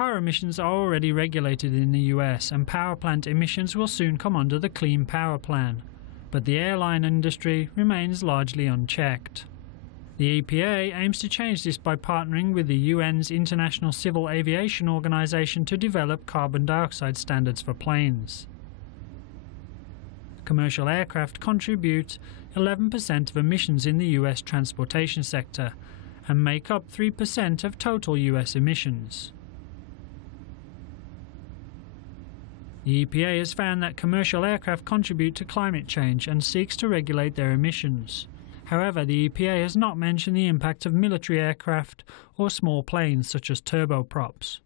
Car emissions are already regulated in the US, and power plant emissions will soon come under the Clean Power Plan, but the airline industry remains largely unchecked. The EPA aims to change this by partnering with the UN's International Civil Aviation Organization to develop carbon dioxide standards for planes. Commercial aircraft contribute 11% of emissions in the US transportation sector and make up 3% of total US emissions. The EPA has found that commercial aircraft contribute to climate change and seeks to regulate their emissions. However, the EPA has not mentioned the impact of military aircraft or small planes such as turboprops.